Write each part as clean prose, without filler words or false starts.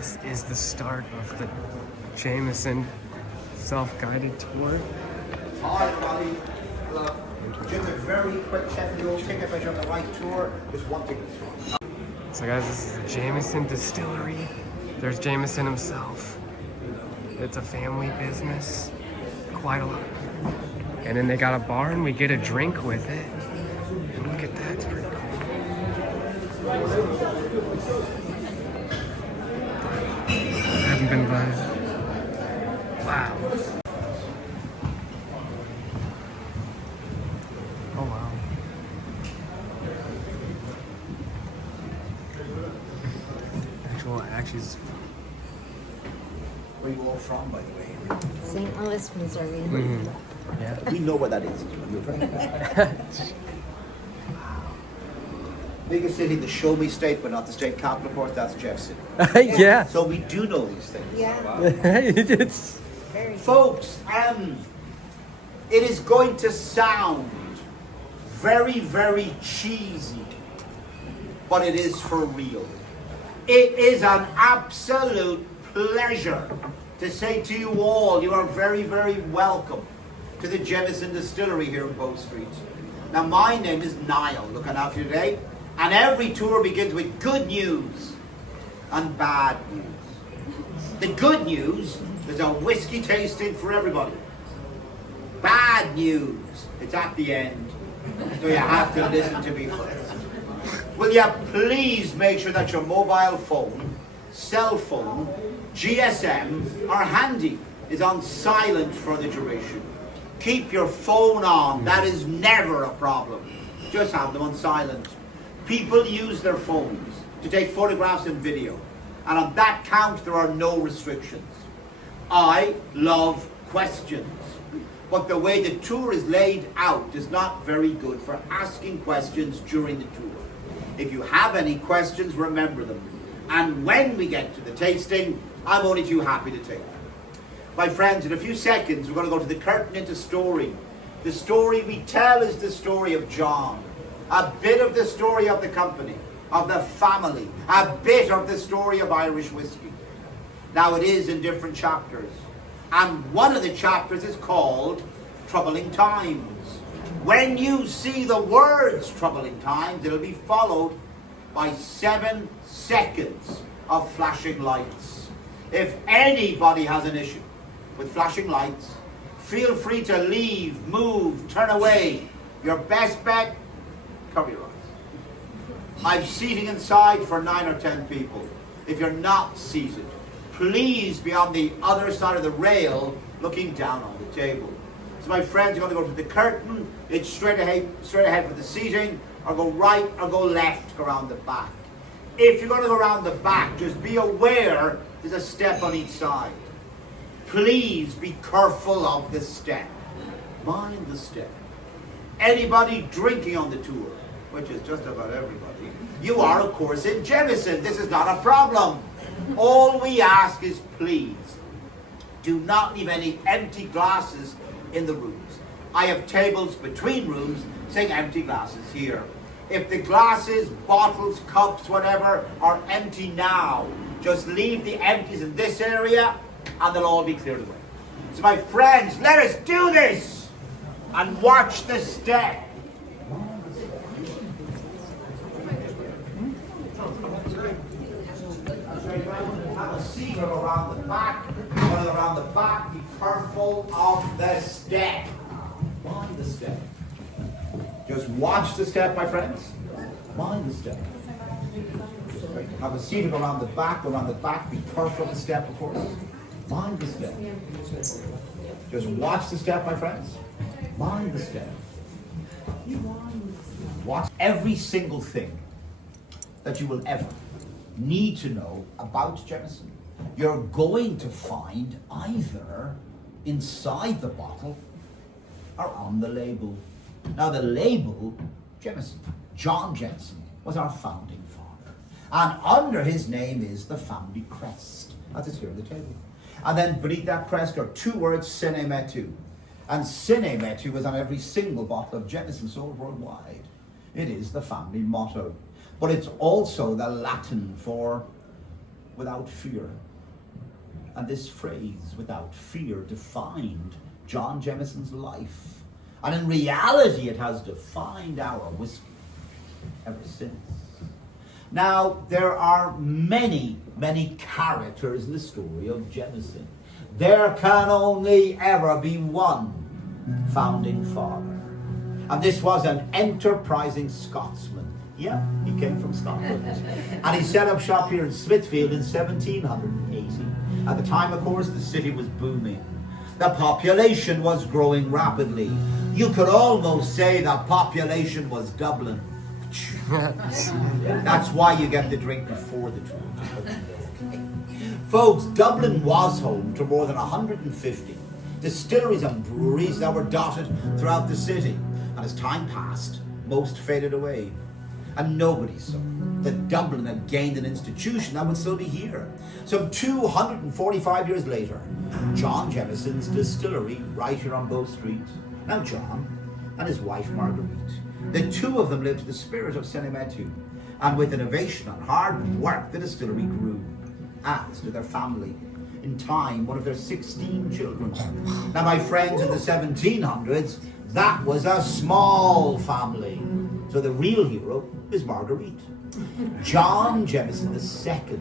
This is the start of the Jameson self-guided tour. Hi everybody. Hello. Just a very quick check of the old ticket, make sure on the right tour. Just one ticket is fine. So guys, this is the Jameson Distillery. There's Jameson himself. It's a family business. Quite a lot. And then they got a bar and we get a drink with it. And look at that, it's pretty cool. I haven't been by. Wow. Oh wow. Actually, Where you all from, by the way? St. Louis, Missouri. Yeah. We know where that is. You're right. Biggest city, the show me state, but not the state capital, of course, that's Jeff City. Yeah. So we do know these things. Yeah. It's Very Folks, it is going to sound very, very cheesy, but it is for real. It is an absolute pleasure to say to you all, you are very, very welcome to the Jameson Distillery here in Bow Street. Now, my name is Niall, looking after you today, and every tour begins with good news and bad news. The good news is a whiskey tasting for everybody. Bad news, it's at the end, so you have to listen to me first. Will you please make sure that your mobile phone, cell phone, GSM, or handy is on silent for the duration. Keep your phone on, that is never a problem. Just have them on silent. People use their phones to take photographs and video, and on that count there are no restrictions. I love questions, but the way the tour is laid out is not very good for asking questions during the tour. If you have any questions, remember them. And when we get to the tasting, I'm only too happy to take them. My friends, in a few seconds, we're going to go to the curtain into story. The story we tell is the story of John. A bit of the story of the company, of the family, a bit of the story of Irish whiskey. Now it is in different chapters. And one of the chapters is called Troubling Times. When you see the words Troubling Times, it'll be followed by 7 seconds of flashing lights. If anybody has an issue with flashing lights, feel free to leave, move, turn away. Your best bet, cover your eyes. I'm seating inside for 9 or 10 people. If you're not seated, please be on the other side of the rail looking down on the table. So my friends, you're going to go to the curtain. It's straight ahead for the seating, or go right or go left, go around the back. If you're going to go around the back, just be aware there's a step on each side. Please be careful of the step. Mind the step. Anybody drinking on the tour, which is just about everybody, you are of course in Jameson. This is not a problem. All we ask is please, do not leave any empty glasses in the rooms. I have tables between rooms saying empty glasses here. If the glasses, bottles, cups, whatever are empty now, just leave the empties in this area and they'll all be cleared away. So my friends, let us do this and watch the step. Have a seat around the back. Going around the back, be careful of the step. Mind the step. Just watch the step, my friends. Mind the step. Have a seat around the back, be careful of the step, of course. Mind the step. Just watch the step, my friends. Mind the step. Watch every single thing that you will ever need to know about Jameson. You're going to find either inside the bottle or on the label. Now the label, Jameson, John Jameson, was our founding father. And under his name is the family crest. That's it here on the table. And then beneath that crest are 2 words, Sine Metu. And Sine Metu is on every single bottle of Jameson sold worldwide. It is the family motto. But it's also the Latin for without fear. And this phrase, without fear, defined John Jameson's life. And in reality, it has defined our whiskey ever since. Now, there are many, many characters in the story of Jameson. There can only ever be one founding father. And this was an enterprising Scotsman. Yeah, he came from Scotland. And he set up shop here in Smithfield in 1780. At the time, of course, the city was booming. The population was growing rapidly. You could almost say the population was Dublin. That's why you get the drink before the tour. Folks, Dublin was home to more than 150 distilleries and breweries that were dotted throughout the city. And as time passed, most faded away. And nobody saw that Dublin had gained an institution that would still be here. Some 245 years later, John Jameson's distillery right here on Bow Street. Now John and his wife Marguerite, the two of them lived to the spirit of Senemetu. And with innovation and hard work, the distillery grew, as did their family. In time, one of their 16 children. Now my friends, in the 1700s, that was a small family. So the real hero is Marguerite. John Jameson II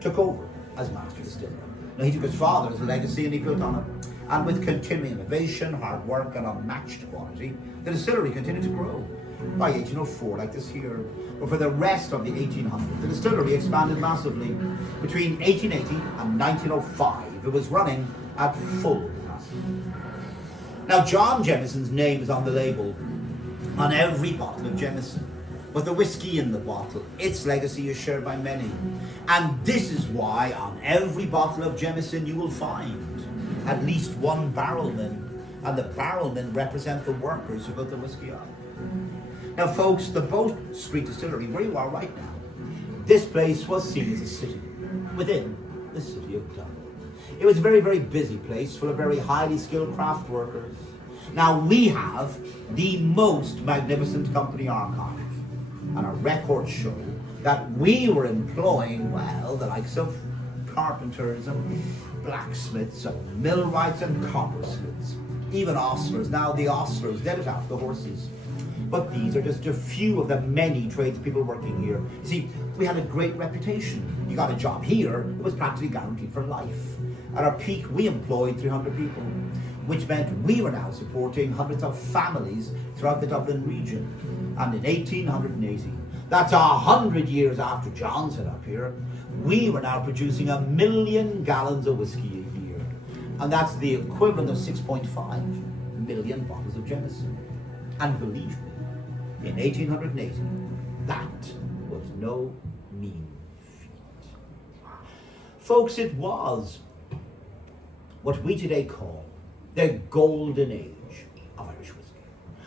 took over as master distiller. Now he took his father's legacy and he built on it. And with continuing innovation, hard work and unmatched quality, the distillery continued to grow. By 1804, like this here, but for the rest of the 1800s, the distillery expanded massively. Between 1880 and 1905, it was running at full capacity. Now John Jameson's name is on the label on every bottle of Jameson. But the whiskey in the bottle, its legacy is shared by many. And this is why on every bottle of Jameson you will find at least one barrelman. And the barrelmen represent the workers who put the whiskey on. Now folks, the Bow Street Distillery, where you are right now, this place was seen as a city within the city of Dublin. It was a very, very busy place full of very highly skilled craft workers. Now we have the most magnificent company archive and a record show that we were employing, well, the likes of carpenters and blacksmiths and millwrights and coppersmiths, even ostlers. Now the ostlers, they look after the horses. But these are just a few of the many tradespeople working here. You see, we had a great reputation. You got a job here, it was practically guaranteed for life. At our peak, we employed 300 people, which meant we were now supporting hundreds of families throughout the Dublin region. And in 1880, that's 100 years after John set up here, we were now producing 1 million gallons of whiskey a year. And that's the equivalent of 6.5 million bottles of Jameson. And believe me, in 1880, that was no mean feat. Folks, it was what we today call the golden age of Irish whiskey.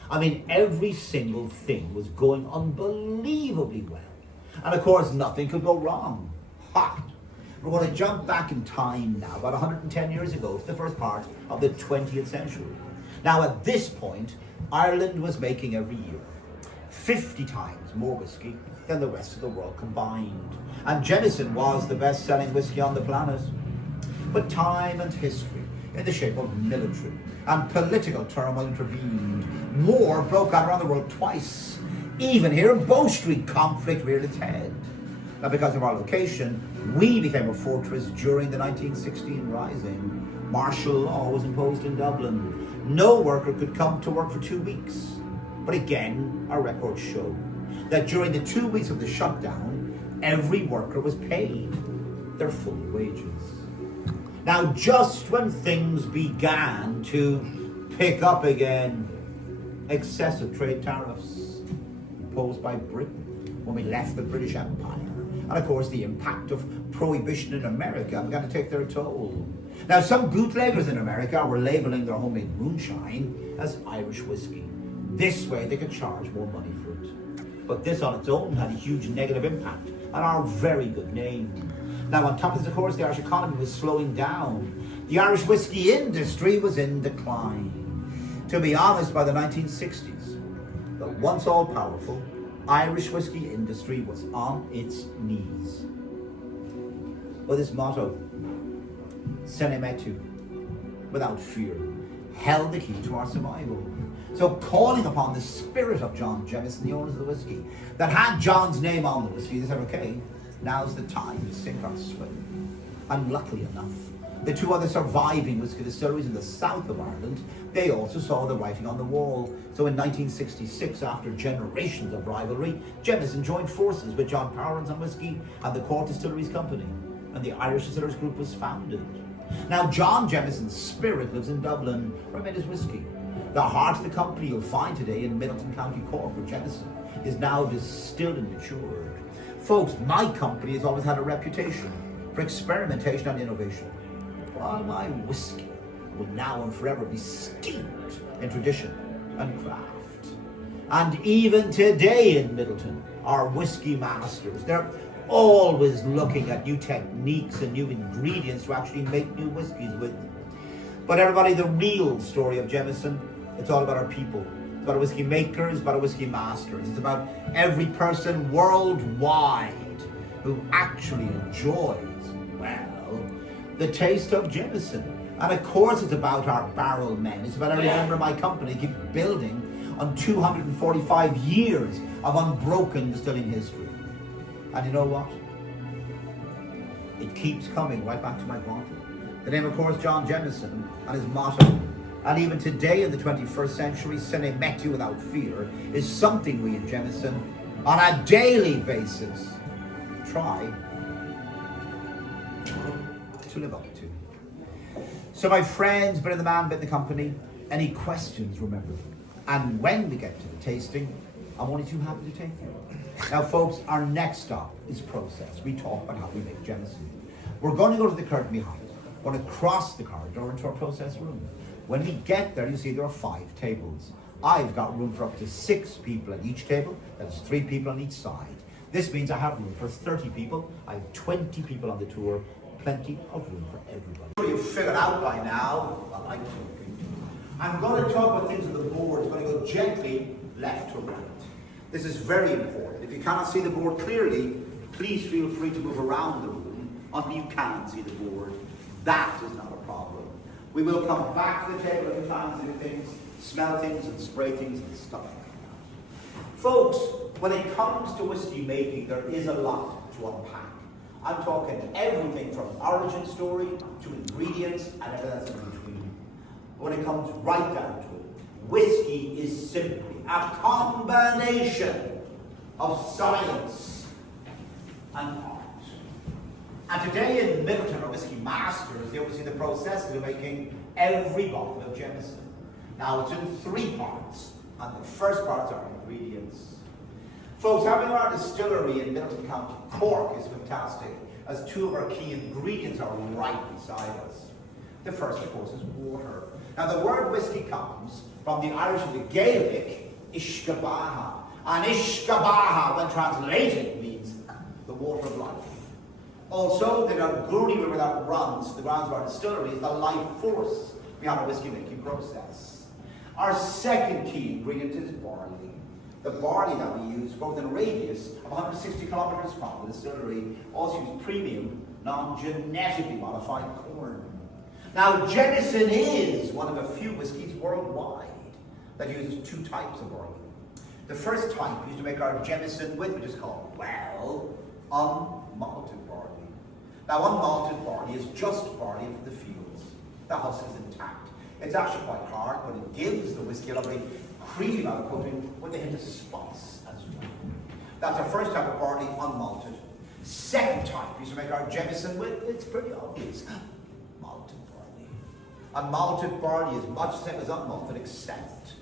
I mean, every single thing was going unbelievably well. And of course, nothing could go wrong. Ha! We're going to jump back in time now, about 110 years ago, to the first part of the 20th century. Now, at this point, Ireland was making every year 50 times more whiskey than the rest of the world combined. And Jameson was the best-selling whiskey on the planet. But time and history, in the shape of military and political turmoil, intervened. War broke out around the world twice. Even here in Bow Street, conflict reared its head. Now, because of our location, we became a fortress during the 1916 Rising. Martial law was imposed in Dublin. No worker could come to work for 2 weeks. But again, our records show that during the 2 weeks of the shutdown, every worker was paid their full wages. Now, just when things began to pick up again, excessive trade tariffs imposed by Britain when we left the British Empire, and of course the impact of prohibition in America began to take their toll. Now, some bootleggers in America were labeling their homemade moonshine as Irish whiskey. This way they could charge more money for it. But this on its own had a huge negative impact on our very good name. Now, on top of this, of course, the Irish economy was slowing down. The Irish whiskey industry was in decline. To be honest, by the 1960s, the once all-powerful Irish whiskey industry was on its knees. But this motto, Sine Metu, without fear, held the key to our survival. So calling upon the spirit of John Jameson, the owners of the whiskey, that had John's name on the whiskey, they said, okay, now's the time to sink or swim. And luckily enough, the two other surviving whiskey distilleries in the south of Ireland, they also saw the writing on the wall. So in 1966, after generations of rivalry, Jameson joined forces with John Powerens on whiskey and the Cork Distilleries Company, and the Irish Distillers Group was founded. Now John Jameson's spirit lives in Dublin, where he made his whiskey. The heart of the company you'll find today in Middleton, County Cork, where Jameson is now distilled and matured. Folks, my company has always had a reputation for experimentation and innovation, while my whiskey will now and forever be steeped in tradition and craft. And even today in Middleton, our whiskey masters, they're always looking at new techniques and new ingredients to actually make new whiskies with. But everybody, the real story of Jameson, it's all about our people. It's about our whiskey makers, about our whiskey masters. It's about every person worldwide who actually enjoys, well, the taste of Jameson. And of course it's about our barrel men. It's about every member of my company keeps building on 245 years of unbroken distilling history. And you know what? It keeps coming right back to my bottle. The name, of course, John Jameson, and his motto. And even today in the 21st century, Sine Metu, without fear, is something we in Jameson, on a daily basis, try to live up to. So my friends, bit of the man, bit of the company, any questions, remember them. And when we get to the tasting, I'm only too happy to take them. Now folks, our next stop is process. We talk about how we make Jameson. We're going to go to the curtain behind. We're going to cross the corridor into our process room. When we get there, you see there are 5 tables. I've got room for up to 6 people at each table. That's 3 people on each side. This means I have room for 30 people. I have 20 people on the tour. Plenty of room for everybody. So you've figured out by now, I like talking. I'm going to talk about things on the board. It's going to go gently left to right. This is very important. If you cannot see the board clearly, please feel free to move around the room until you can see the board. That is not a problem. We will come back to the table every time to do things, smell things and spray things and stuff like that. Folks, when it comes to whiskey making, there is a lot to unpack. I'm talking everything from origin story to ingredients and everything that's in between. When it comes right down to it, whiskey is simply a combination of science and art. And today in Middleton, our whiskey masters, they oversee the process of making every bottle of Jameson. Now it's in 3 parts, and the first part are ingredients. Folks, having our distillery in Middleton County Cork is fantastic, as 2 of our key ingredients are right beside us. The first, of course, is water. Now the word whiskey comes from the Irish and the Gaelic, Ishkabaha. And Ishkabaha, when translated, means the water of life. Also, the Gurney River that runs the grounds of our distillery is the life force behind our whiskey making process. Our second key ingredient is barley. The barley that we use, both in a radius of 160 kilometers from the distillery, also use premium, non-genetically modified corn. Now, Jameson is one of a few whiskies worldwide that uses 2 types of barley. The first type used to make our Jameson with, which is called, well, unmalted barley. Now, unmalted barley is just barley from the fields. The husk is intact. It's actually quite hard, but it gives the whiskey a lovely creamy amount of coating with a hint of spice as well. That's our first type of barley, unmalted. Second type used to make our Jameson with, it's pretty obvious, malted barley. Unmalted barley is much the same as unmalted, except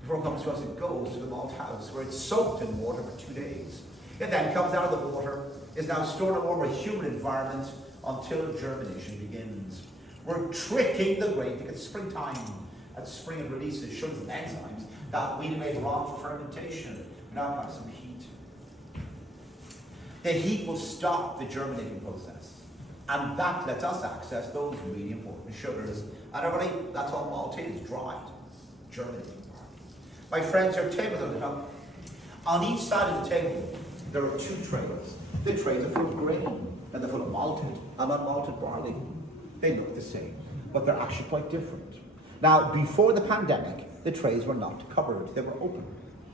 before it comes to us, it goes to the malt house, where it's soaked in water for 2 days. It then comes out of the water, is now stored in a more humid environment until germination begins. We're tricking the grape to get springtime. At spring it releases sugars and enzymes that we made wrong for fermentation. We now have some heat. The heat will stop the germinating process, and that lets us access those really important sugars. And everybody, that's all malt is, dried, germinating. My friends, our tables are lit up. On each side of the table, there are 2 trays. The trays are full of grain. and they're full of malted and unmalted barley. They look the same, but they're actually quite different. Now, before the pandemic, the trays were not covered, they were open.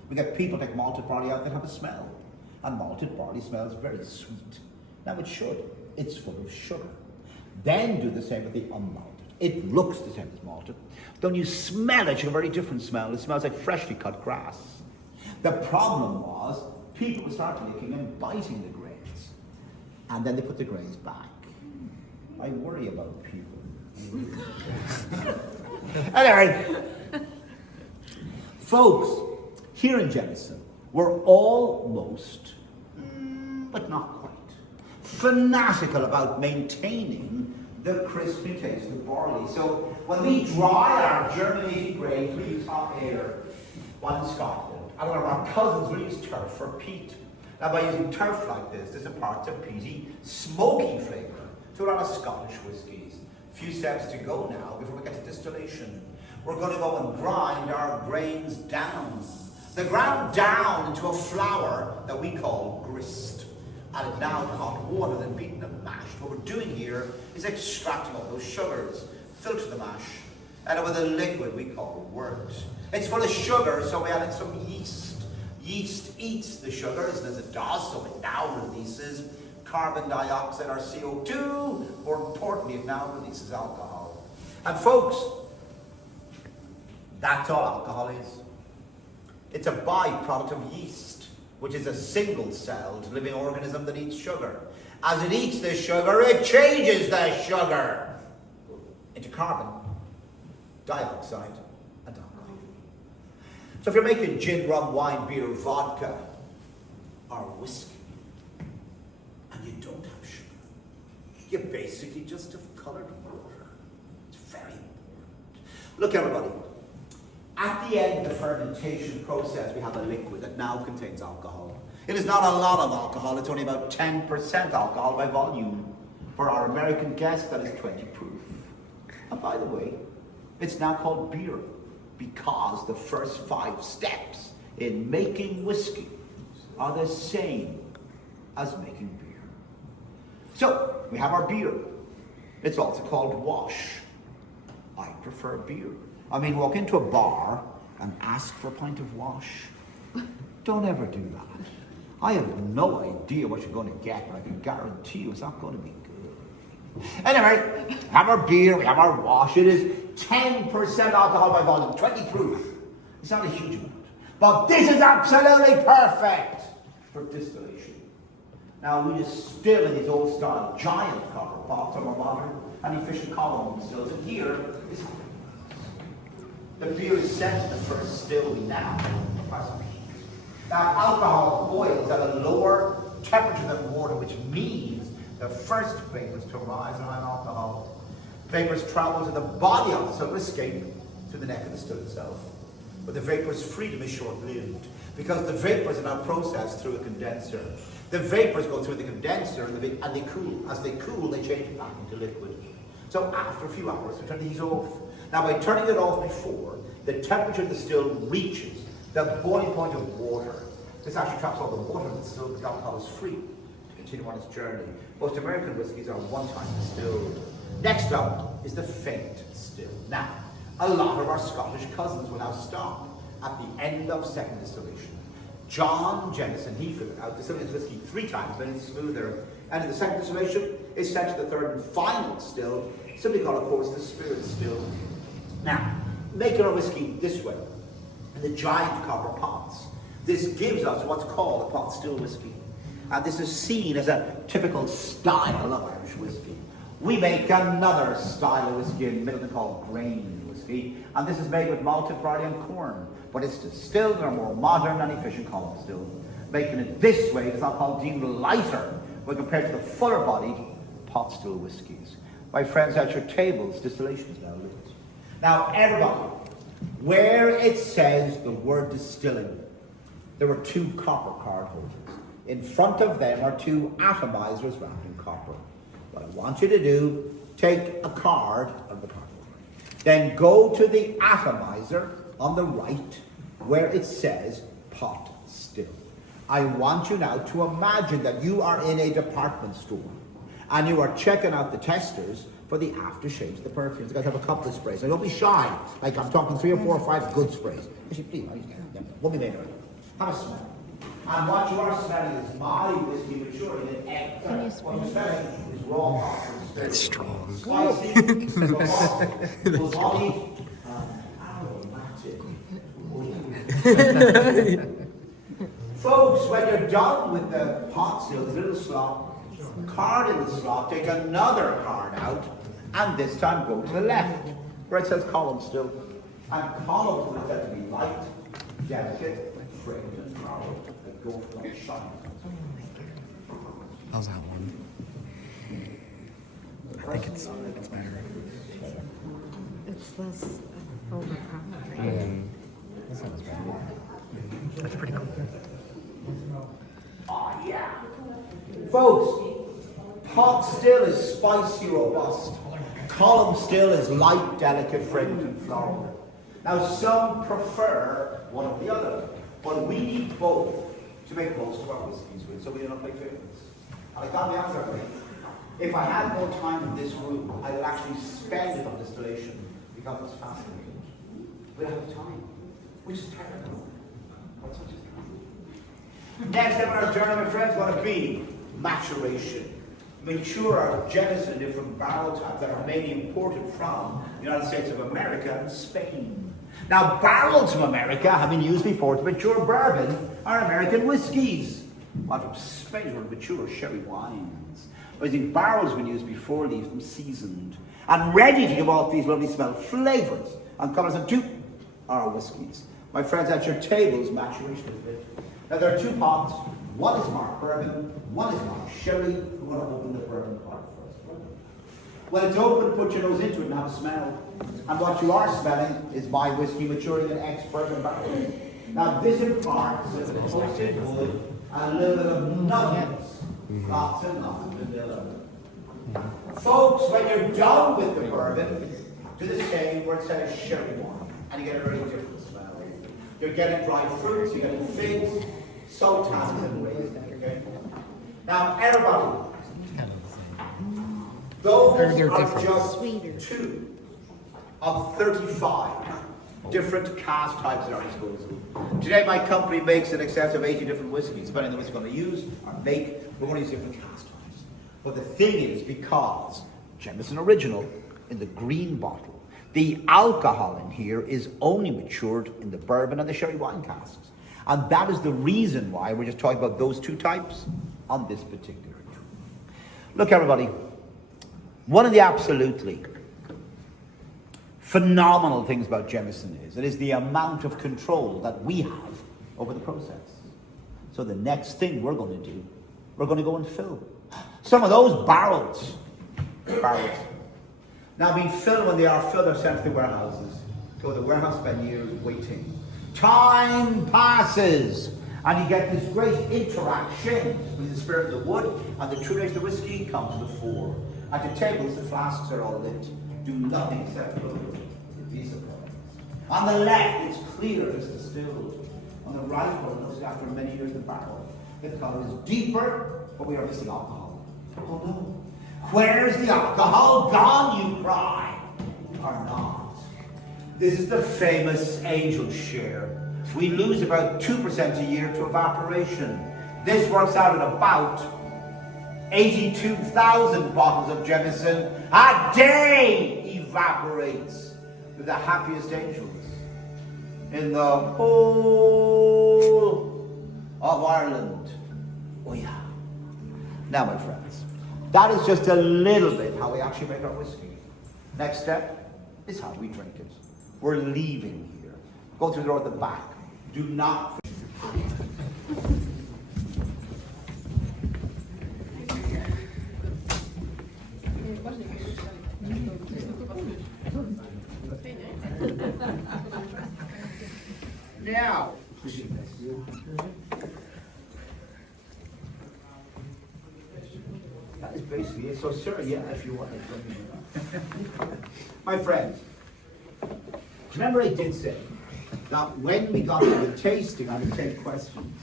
We get people take malted barley out that have a smell, and malted barley smells very sweet. Now it should, it's full of sugar. Then do the same with the unmalted. It looks the same as malted. Then you smell it, you have a very different smell. It smells like freshly cut grass. The problem was, people would start licking and biting the grains, and then they put the grains back. I worry about people. Anyway, folks, here in Jameson, we're almost, but not quite, fanatical about maintaining the crispy taste of barley. So when we dry our germinating grain, we use hot air while in Scotland. And one of our cousins will use turf for peat. Now by using turf like this, there's imparts a peaty, smoky flavour to a lot of Scottish whiskies. A few steps to go now before we get to distillation. We're going to go and grind our grains down. They're ground down into a flour that we call grist. Added now to hot water, then beaten and mashed. What we're doing here is extracting all those sugars, filter the mash, and with a liquid we call wort. It's full of sugar, so we added some yeast. Yeast eats the sugars, and as it does, so it now releases carbon dioxide or CO2. More importantly, it now releases alcohol. And folks, that's all alcohol is. It's a byproduct of yeast, which is a single-celled living organism that eats sugar. As it eats the sugar, it changes the sugar into carbon dioxide and alcohol. So if you're making gin, rum, wine, beer, vodka, or whiskey, and you don't have sugar, you basically just have coloured water. It's very important. Look, everybody. At the end of the fermentation process, we have a liquid that now contains alcohol. It is not a lot of alcohol, it's only about 10% alcohol by volume. For our American guests, that is 20 proof. And by the way, it's now called beer because the first 5 steps in making whiskey are the same as making beer. So, we have our beer. It's also called wash. I prefer beer. I mean, walk into a bar and ask for a pint of wash. Don't ever do that. I have no idea what you're going to get, but I can guarantee you it's not going to be good. Anyway, we have our beer, we have our wash. It is 10% alcohol by volume, 20 proof. It's not a huge amount. But this is absolutely perfect for distillation. Now, we distill in these old style giant copper pots, or more modern and efficient column distills. And here is the beer is set to the first still we now apply some heat. Now, alcohol boils at a lower temperature than water, which means the first vapors to rise around alcohol. Vapors travel to the body of the still, escape through the neck of the still itself. But the vapor's freedom is short-lived because the vapors are now processed through a condenser. The vapors go through the condenser and they cool. As they cool, they change back into liquid. So after a few hours, we turn the heat off. Now, by turning it off before, the temperature of the still reaches the boiling point of water. This actually traps all the water in the still, but the alcohol is free to continue on its journey. Most American whiskies are one-time distilled. Next up is the faint still. Now, a lot of our Scottish cousins will now stop at the end of second distillation. John Jameson, he figured out distilling his whiskey 3 times, then it's smoother. And in the second distillation, it's set to the third and final still, simply called, of course, the spirit still. Now, making our whiskey this way, in the giant copper pots, this gives us what's called a pot still whiskey. And this is seen as a typical style of Irish whiskey. We make another style of whiskey in Middleton called grain whiskey, and this is made with malted barley and corn, but it's distilled in a more modern and efficient column still. Making it this way is alcohol deemed lighter when compared to the fuller bodied pot still whiskies. My friends, at your tables, distillation is now lit. Now, everybody, where it says the word distilling, there were 2 copper card holders. In front of them are 2 atomizers wrapped in copper. What I want you to do, take a card out of the card holder. Then go to the atomizer on the right where it says pot still. I want you now to imagine that you are in a department store and you are checking out the testers for the aftershaves of the perfumes. You guys have a couple of sprays. Now don't be shy. Like I'm talking 3 or 4 or 5 good sprays. Actually, please, what we made of it. Have a smell. And what you are smelling is my whiskey maturing in egg. What you're smelling is raw hops. That's strong. Spicy, aromatic. Folks, when you're done with the pot still, there's a little slot, card in the slot, take another card out, and this time go to the left, where it says column still. And columns are said to be light, delicate, fragrant, and floral, that go from shine. How's that one? I think it's better. It's less overpowering. That sounds better. That's pretty cool. Oh yeah. Folks, pot still is spicy, robust. Column still is light, delicate, fragrant, and floral. Now some prefer one or the other, but we need both to make most of our whiskies with, so we don't play favorites. And I got the answer for you. If I had more time in this room, I would actually spend it on distillation because it's fascinating. We don't have time, which is terrible. But such is life. Next step on our journey, my friends, going to be maturation. Mature our Jameson in different barrel types that are mainly imported from the United States of America and Spain. Now, barrels from America have been used before to mature bourbon or American whiskies, while from Spain were mature sherry wines. Whereas the barrels have been used before, leave them seasoned and ready to give off these lovely smell flavors and colours into our whiskies. My friends, at your tables, maturation is bit. Now, there are 2 pots. One is marked bourbon, one is marked sherry. We want to open the bourbon pot first. When it's open, put your nose into it and have a smell. And what you are smelling is my whiskey maturing in ex-bourbon barrel. Now, this imparts a toasted wood and a little bit of nuttiness. Lots and lots of vanilla. Folks, when you're done with the bourbon, do the same where it says sherry wine, and you get a very different smell. You're getting dry fruits, you're getting figs, sultanas, and raisins. Okay? Now, everybody, those are just Sweeter. 2 of 35 different cask types at our disposal. Today, my company makes in excess of 80 different whiskies, depending on what we're going to use or make. We're going to use different cask types. But the thing is, because Jameson Original in the green bottle, the alcohol in here is only matured in the bourbon and the sherry wine casks. And that is the reason why we're just talking about those 2 types on this particular trip. Look, everybody, one of the absolutely phenomenal things about Jameson is the amount of control that we have over the process. So the next thing we're going to do, we're going to go and fill some of those barrels. Now, being filled, when they are filled, are sent to the warehouses. So the warehouse spend years waiting. Time passes, and you get this great interaction with the spirit of the wood, and the true taste of the whiskey comes to the fore. At the tables, the flasks are all lit. Do nothing except look at these surprises. On the left, it's clear, it's distilled. On the right, well, notice after many years in the barrel, the color is deeper, but we are missing alcohol. Oh no. Where's the alcohol gone, you cry? Or not. This is the famous angel share. We lose about 2% a year to evaporation. This works out at about 82,000 bottles of Jameson a day evaporates with the happiest angels in the whole of Ireland. Oh yeah. Now, my friends, that is just a little bit how we actually make our whiskey. Next step is how we drink it. We're leaving here. Go through the door at the back. Do not... Now, that is basically it. So, sir, yeah, if you want it. My friends, remember I did say that when we got to the tasting, I would take questions.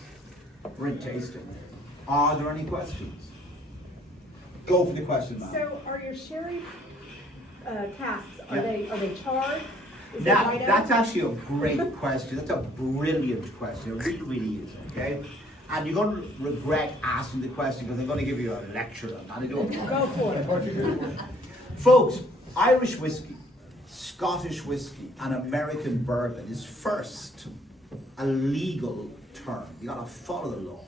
We're in tasting. Are there any questions? Go for the question, ma'am. So are your sherry casks, are they charred? Is it Now, white oak? that's actually a great question. That's a brilliant question. It really, really is, okay? And you're going to regret asking the question because I'm going to give you a lecture on that. I don't Go for it. Folks, Irish whiskey, Scottish whiskey, and American bourbon is first a legal term. You got to follow the law.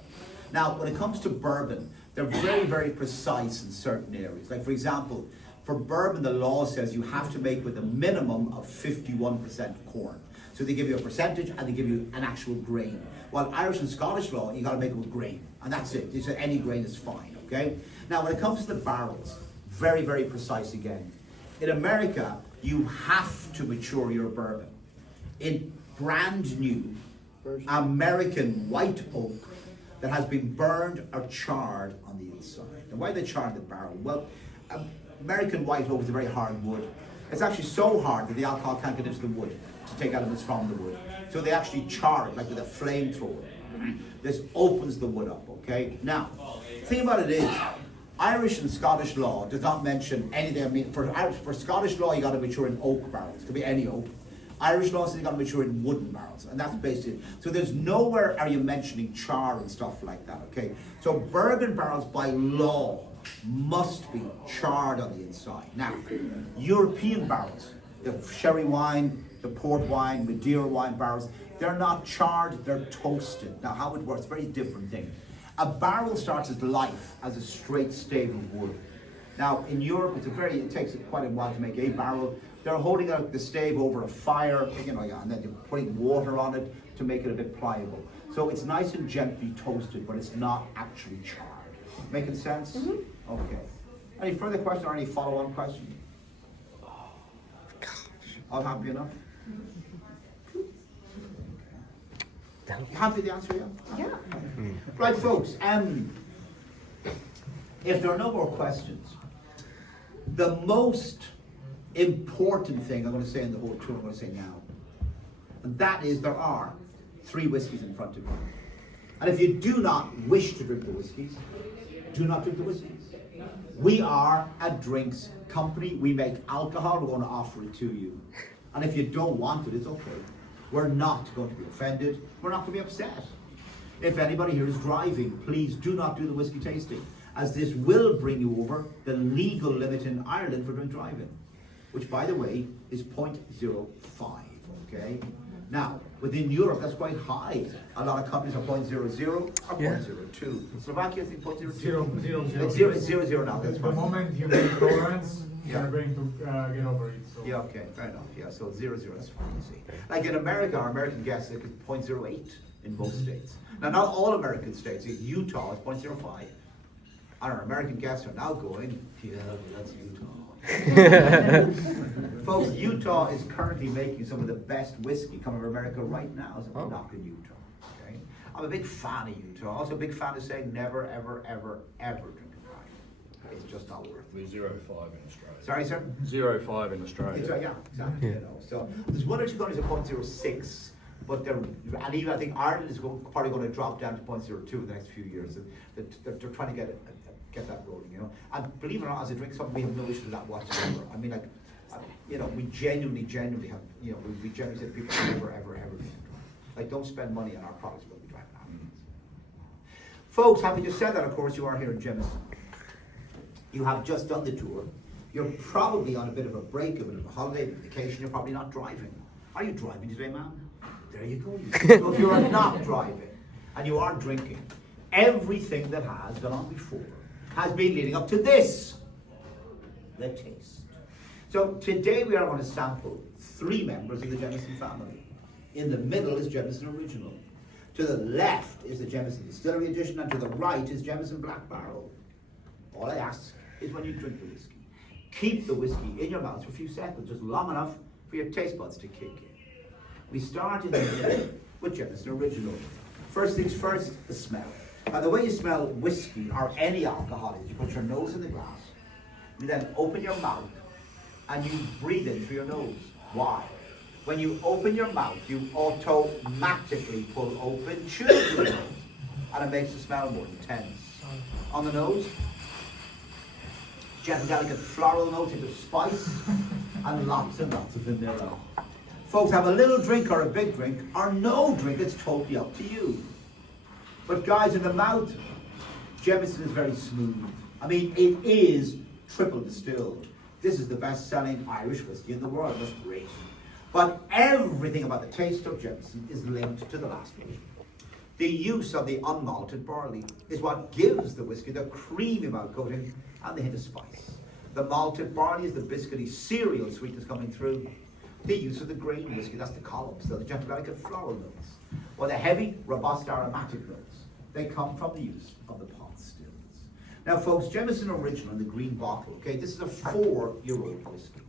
Now, when it comes to bourbon, they're very, very precise in certain areas. Like, for example, for bourbon, the law says you have to make with a minimum of 51% corn. So they give you a percentage and they give you an actual grain. While Irish and Scottish law, you got to make it with grain, and that's it. They said any grain is fine. Okay. Now, when it comes to the barrels, very, very precise again. In America, you have to mature your bourbon in brand new American white oak that has been burned or charred on the inside. And why they charred the barrel? Well, American white oak is a very hard wood. It's actually so hard that the alcohol can't get into the wood to take elements from the wood. So they actually char it like with a flamethrower. This opens the wood up, okay? Now, the thing about it is, Irish and Scottish law does not mention anything. I mean, for Scottish law, you got to mature in oak barrels. It could be any oak. Irish law says you got to mature in wooden barrels, and that's basically. So there's nowhere are you mentioning char and stuff like that. Okay. So bourbon barrels by law must be charred on the inside. Now, European barrels, the sherry wine, the port wine, Madeira wine barrels, they're not charred. They're toasted. Now, how it works, very different thing. A barrel starts its life as a straight stave of wood. Now, in Europe, it takes quite a while to make a barrel. They're holding out the stave over a fire, and then they're putting water on it to make it a bit pliable. So it's nice and gently toasted, but it's not actually charred. Making sense? Mm-hmm. Okay. Any further questions or any follow-on questions? Oh, gosh. I'm happy enough? You happy with the answer, yeah? Yeah. Right, folks, if there are no more questions, the most important thing I'm going to say in the whole tour, I'm going to say now, and that is there are 3 whiskies in front of you. And if you do not wish to drink the whiskies, do not drink the whiskies. We are a drinks company. We make alcohol. We're going to offer it to you. And if you don't want it, it's okay. We're not going to be offended. We're not going to be upset. If anybody here is driving, please do not do the whiskey tasting, as this will bring you over the legal limit in Ireland for drink driving, which, by the way, is 0.05, okay? Now, within Europe, that's quite high. A lot of companies are 0.00 or 0.02. Slovakia, I think 0.02. It's 0.00 now, that's The fine. moment you make tolerance, you're going to get over it. So. Yeah, okay, fair enough. Yeah, so 0.00, that's fine, you see. Like in America, our American guests, it's 0.08 in most states. Now, not all American states. In Utah, it's 0.05. And our American guests are now going, yeah, that's Utah. Folks, Utah is currently making some of the best whiskey coming from America right now, so we're not in Utah. Okay? I'm a big fan of Utah. Also a big fan of saying never, ever, ever, ever drink a dry. It's just not worth it. We're 0.5 in Australia. Sorry, sir? 0.5 in Australia. Yeah, exactly. You know, so there's 1 or 2 countries at 0.06, but and even I think Ireland is probably going to drop down to 0.02 in the next few years. They're trying to get that rolling, you know. And believe it or not, as a drink company, we have no issue with that whatsoever. I mean, like, you know, we genuinely have, you know, we genuinely say to people never, ever, ever drink and drive. Like, don't spend money on our products when we drive now. Folks, having just said that, of course, you are here in Jameson. You have just done the tour. You're probably on a bit of a break, a bit of a holiday, vacation. You're probably not driving. Are you driving today, ma'am? There you go. So if you are not driving and you are drinking, everything that has gone on before has been leading up to this, the taste. So today we are going to sample 3 members of the Jameson family. In the middle is Jameson Original. To the left is the Jameson Distillery Edition, and to the right is Jameson Black Barrel. All I ask is when you drink the whiskey, keep the whiskey in your mouth for a few seconds, just long enough for your taste buds to kick in. We start in the middle with Jameson Original. First things first, the smell. Now, the way you smell whiskey or any alcohol is you put your nose in the glass, you then open your mouth, and you breathe in through your nose. Why? When you open your mouth, you automatically pull open tubes of the nose, and it makes the smell more intense. On the nose, gentle, delicate floral note of spice, and lots and lots of vanilla. Folks, have a little drink or a big drink, or no drink, it's totally up to you. But guys, in the mouth, Jameson is very smooth. I mean, it is triple distilled. This is the best-selling Irish whiskey in the world. That's great. But everything about the taste of Jameson is linked to the last one. The use of the unmalted barley is what gives the whiskey the creamy mouth coating and the hint of spice. The malted barley is the biscuity cereal sweetness coming through. The use of the grain whiskey, that's the columns, so the gentle, delicate floral notes. Or the heavy, robust aromatic notes. They come from the use of the pot stills. Now folks, Jameson Original in the green bottle, okay, this is a 4-year-old whiskey.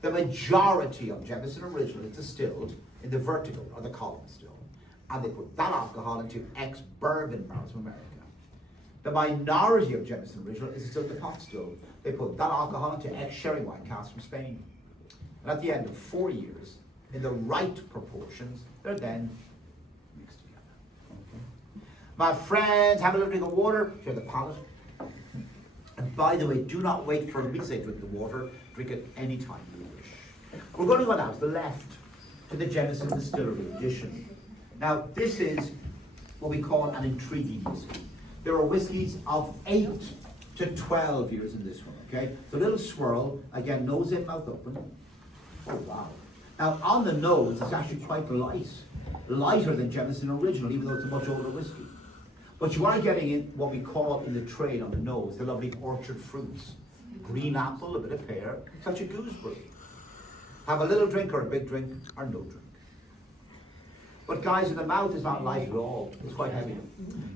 The majority of Jameson Original is distilled in the vertical or the column still. And they put that alcohol into ex-bourbon barrels from America. The minority of Jameson Original is distilled in the pot still. They put that alcohol into ex-sherry wine casks from Spain. And at the end of 4 years, in the right proportions, they're then mixed together. Okay. My friends, have a little drink of water, clear the palate. And by the way, do not wait for me to say drink the water. Drink it any time you wish. We're going to go now to the left, to the Jameson Distillery edition. Now, this is what we call an intriguing whiskey. There are whiskies of 8 to 12 years in this one, okay? The little swirl, again, nose in, mouth open. Oh, wow. Now, on the nose, it's actually quite light. Lighter than Jameson Original, even though it's a much older whiskey. But you are getting in what we call in the trade on the nose, the lovely orchard fruits. Green apple, a bit of pear, such a gooseberry. Have a little drink or a big drink, or no drink. But guys, in the mouth is not light at all. It's quite heavy.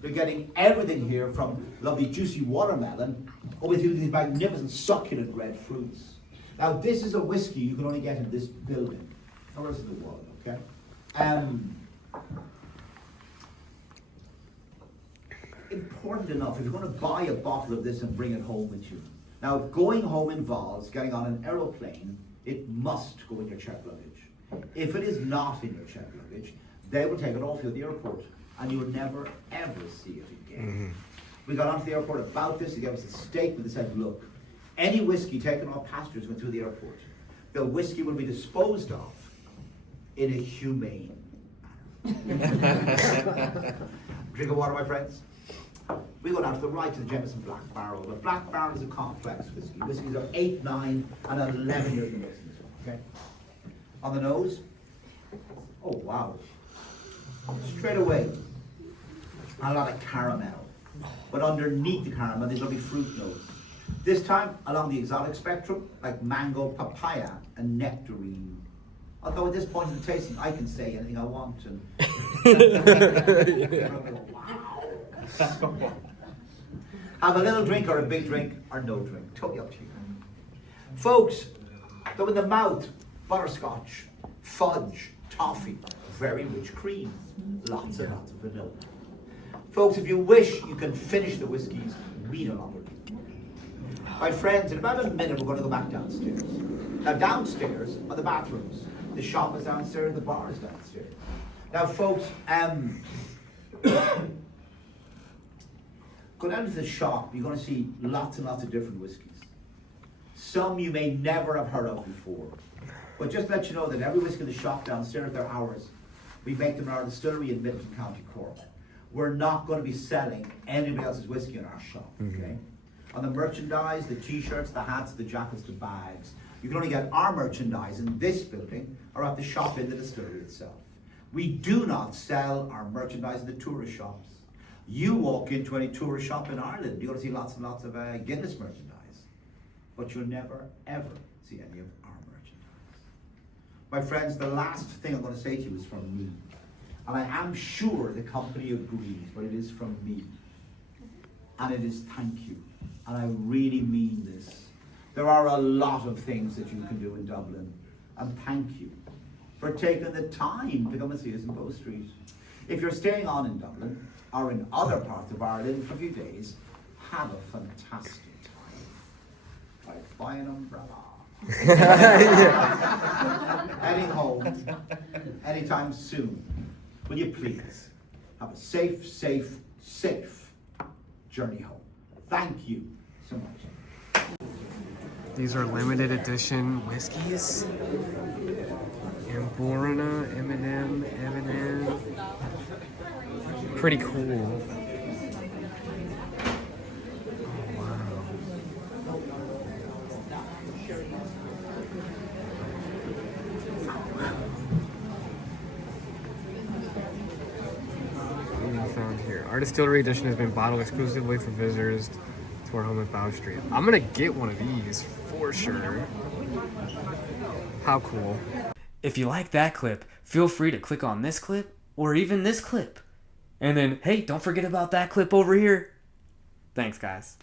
You're getting everything here from lovely juicy watermelon over to these magnificent succulent red fruits. Now this is a whiskey you can only get in this building. Nowhere else in the world, okay? Important enough, if you're going to buy a bottle of this and bring it home with you. Now if going home involves getting on an aeroplane, it must go in your checked luggage. If it is not in your checked luggage, they will take it off you at the airport and you will never ever see it again. We got onto the airport about this, they gave us a statement that said, look, any whiskey taken off passengers going through the airport, the whiskey will be disposed of in a humane manner. Drink of water, my friends. We go down to the right to the Jameson Black Barrel. The Black Barrel is a complex whiskey. Whiskies are 8, 9, and 11 years in this one, okay? On the nose, oh wow. Straight away, a lot of caramel. But underneath the caramel, there's lovely fruit notes. This time, along the exotic spectrum, like mango, papaya, and nectarine. Although at this point in the tasting, I can say anything I want. And wow. Have a little drink or a big drink or no drink. Totally up to you. Folks, though in the mouth, butterscotch, fudge, toffee, very rich cream, lots and lots of vanilla. Folks, if you wish, you can finish the whiskies, we no longer do. My friends, in about a minute, we're going to go back downstairs. Now, downstairs are the bathrooms. The shop is downstairs, the bar is downstairs. Now, folks, go down to the shop, you're going to see lots and lots of different whiskies. Some you may never have heard of before. But just to let you know that every whiskey in the shop downstairs, they're ours. We make them in our distillery in Middleton, County Cork. We're not going to be selling anybody else's whiskey in our shop, okay? On the merchandise, the t-shirts, the hats, the jackets, the bags, you can only get our merchandise in this building or at the shop in the distillery itself. We do not sell our merchandise in the tourist shops. You walk into any tourist shop in Ireland, you're going to see lots and lots of Guinness merchandise. But you'll never, ever see any of our merchandise. My friends, the last thing I'm going to say to you is from me. And I am sure the company agrees, but it is from me. And it is thank you. And I really mean this. There are a lot of things that you can do in Dublin. And thank you for taking the time to come and see us in Bow Street. If you're staying on in Dublin, or in other parts of Ireland for a few days, have a fantastic time. Like buy an umbrella. Heading home anytime soon. Will you please have a safe journey home. Thank you so much. These are limited edition whiskeys. Amborina, M&M. Pretty cool. Oh, wow. Anything found here. Our distillery edition has been bottled exclusively for visitors to our home in Bow Street. I'm gonna get one of these for sure. How cool. If you like that clip, feel free to click on this clip or even this clip. And then, hey, don't forget about that clip over here. Thanks, guys.